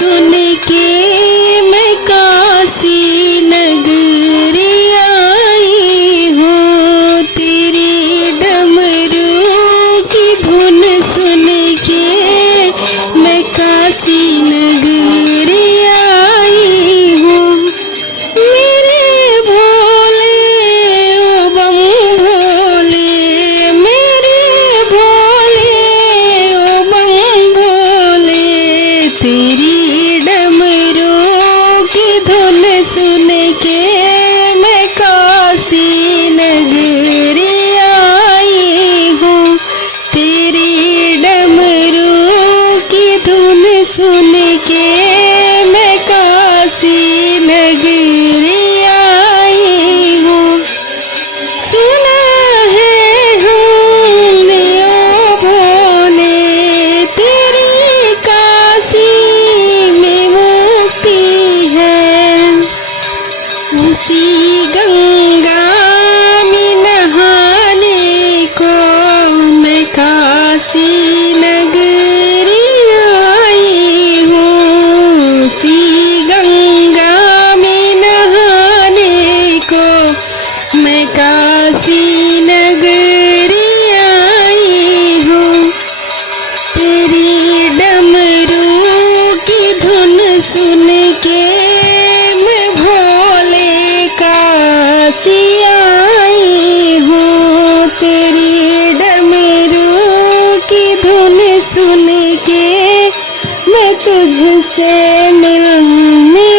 सुन के मैं काशी नगरी आई हूँ। तेरी डमरू की धुन सुन के मैं काशी नगरी आई हूँ। मेरे भोले ओ बम भोले, मेरे भोले ओ बम भोले, तेरी डमरू की धुन सुन के मैं काशी नगरी आई हूँ। तेरी डमरू की धुन सुन के मैं काशी नगरी आई हूँ। सुना है हमने ओ भोले, तेरी काशी में मुक्ति है। उसी गंगा में नहाने को मैं काशी नगरी आई हूँ। उसी गंगा में नहाने को मैं काशी नगरी आई हूँ। तेरी डमरू की धुन सुन के मैं भोले काशी आई हूँ। तेरी डमरू की धुन सुन के मैं तुझसे मिलने